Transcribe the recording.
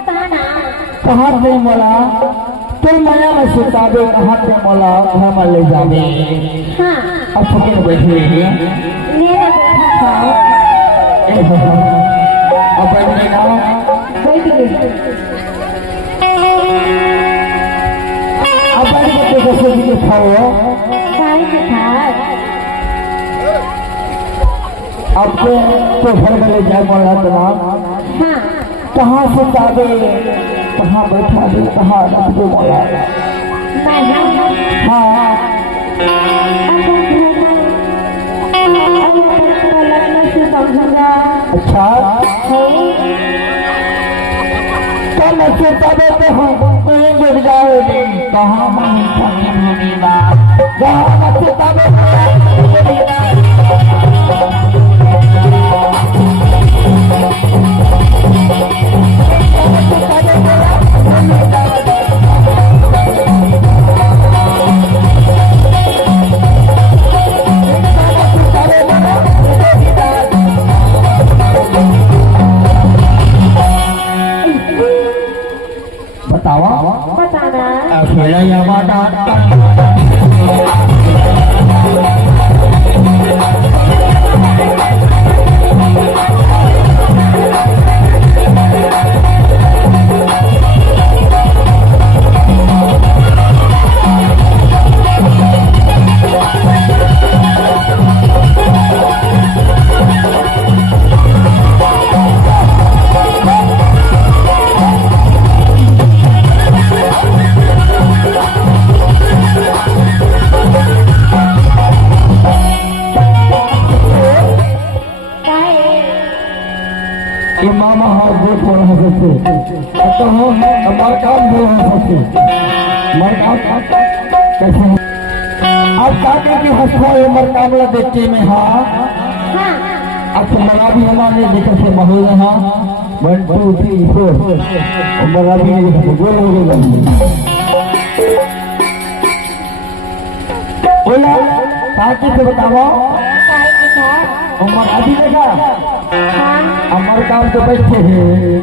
कहाँ से मोला तुम मना में सुताबे कहाँ से मोला घर में ले जावे। हाँ अब फकीर बैठी हुई है मेरा बैठा था अब बैठने ना बैठ गई अब बैठ बच्चे को सोची के खाओ काय के था अब तो घर में ले जाए मोला तना हाँ कहाँ से जावे कहाँ बैठा दे कहाँ रख दो मोला। मैं हाँ समझूंगा अच्छा तो मैं सोता देते हूँ कहीं गिर जाओगे कहाँ मैं जहाँ मैं सोता देते बतावा बताना अकेला या माता मामा हाथ देख बोल सकते तो हम हमारे काम बोल सकते हमारे काम कैसे अब काके की हंसो हमारे काम ला देखते में हाँ अब तुम्हारा भी हमारे देखा से माहौल है हाँ 1 2 3 4 हमारा भी गोल हो गया बोला काके से बताओ हमारा भी देखा हमारे काम तो बैठे हैं